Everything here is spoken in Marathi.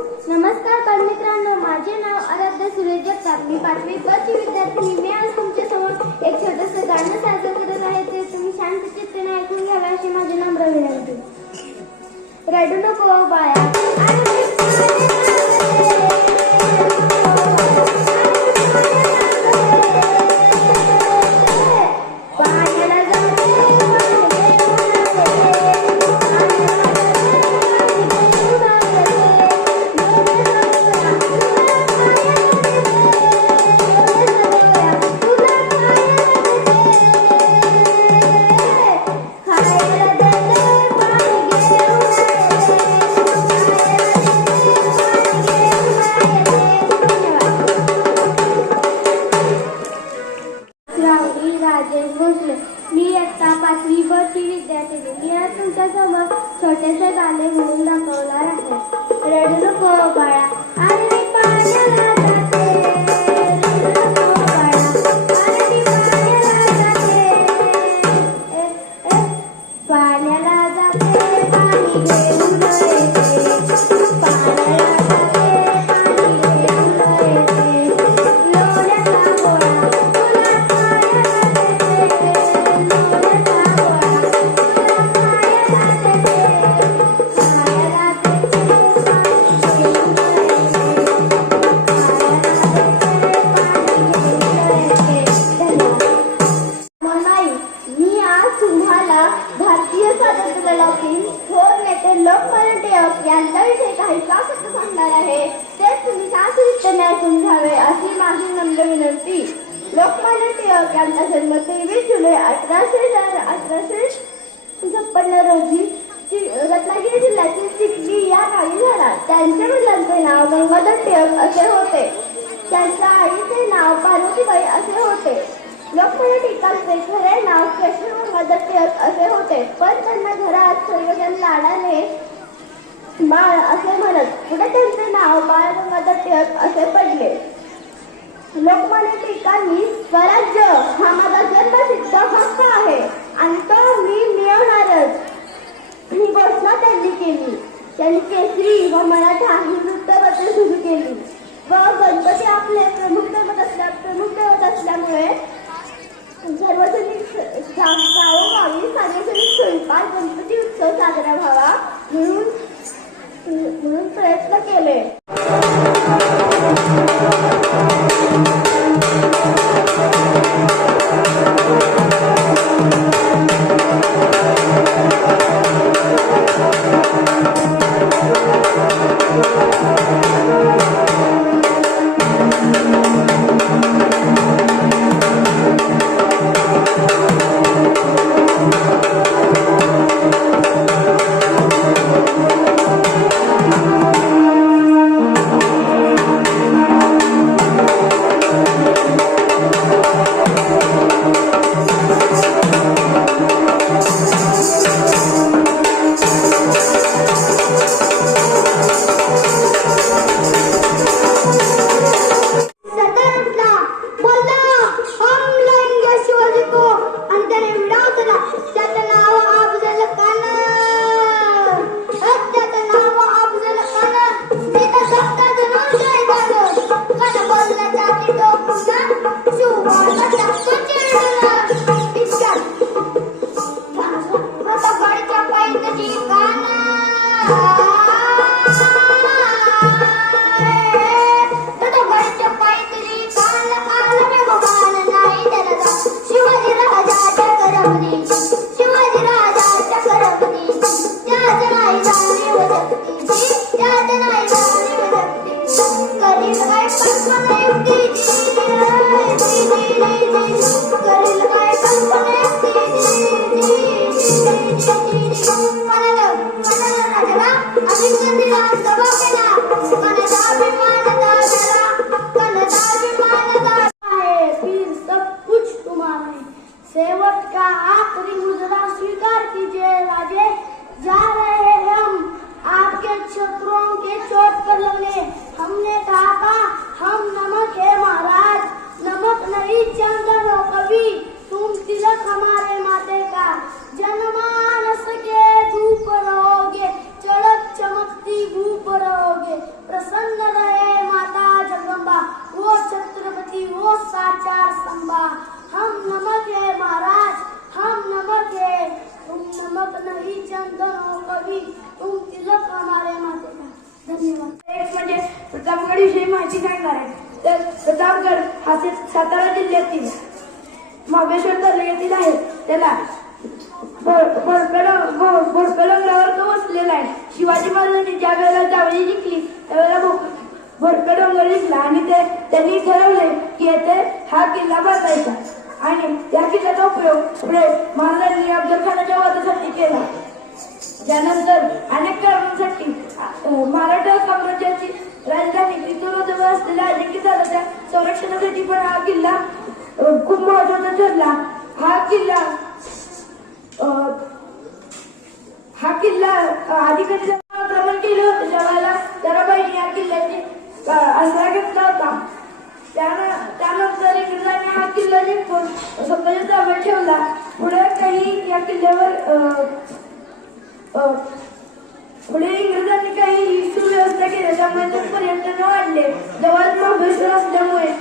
नमस्कार बालमित्रांनो माझे नाव आराध्य सुरेश जगताप मी पाचवी ची विद्यार्थिनी भारतीय स्वातंत्र्य लढ्यातील थोर नेते लोकमान्य टिळक यांच्याविषयी काही प्रासक्त सांगणार आहे. ते तुम्ही शांतरित्याने ऐकून घ्यावे अशी माझी नम्र विनंती. लोकमान्य टिळक यांचा जन्म तेवीस जुलै अठराशे अठराशे छप्पन्न रोजी रत्नागिरी जिल्ह्यातील चिखली या गावी झाला. त्यांच्या वडिलांचे नाव गंगाधर टिळक असे होते. त्यांच्या आईचे नाव पार्वतीबाई असे होते. लोकमान्य टिळकांचे खरे नाव केशव गंगाधर टिळक असे होते. पण त्यांना घरात सर्वजण लाडाने बाळ असे म्हणत पुढे त्यांचे नाव बाळ गंगाधर टिळक असे पडले. लोकमान्य टिळकांनी स्वराज्य हा माझा जन्मसिद्ध हक्क आहे आणि तो मी मिळवणारच. ही घोषणा त्यांनी केली. त्यांनी केसरी व मराठा ही वृत्तपत्रे सुरू केली. होते प्रसन्न रहे माता जगदम्बा वो छत्रपति वो साचार स्तंभा हम नमक है महाराज हम नमक है तुम नमक नहीं चंदन हो कभी तुम तिलक हमारे माते का। धन्यवाद। एक म्हणजे प्रतापगडविषयी माहिती सांगणार आहे. तर प्रतापगड हा सातारा जिल्ह्यातील महाबळेश्वर तालुक्यातील आहे. त्याला शिवाजी महाराजांनी ज्या वेळेला जावळी जिंकली त्यावेळेला भरकड डोंगर जिंकला आणि ते त्यांनी ठरवले की येथे हा किल्ला बांधायचा आणि या किल्ल्याचा उपयोग पुढे महाराजांनी अफजल खानाच्या वादासाठी केला. त्यानंतर अनेक कारणांसाठी मराठा साम्राज्याची राजधानी पितुराजवळ असलेल्या अजिंक्यताराच्या संरक्षणासाठी पण हा किल्ला खूप महत्त्वाचा ठरला. अधिकृत जेव्हा आक्रमण केलं होतं त्यावेळेला जराबाईने या किल्ल्याची आसरा घेतला होता. त्यानंतर इंग्रजांनी हा किल्ला जिंकून स्वतःच्या ताब्यात ठेवला. पुढे काही या किल्ल्यावर पुढे इंग्रजांनी काही सुव्यवस्था केल्या त्यामुळे पर्यटन वाढले. जवळ महाबळेश्वर असल्यामुळे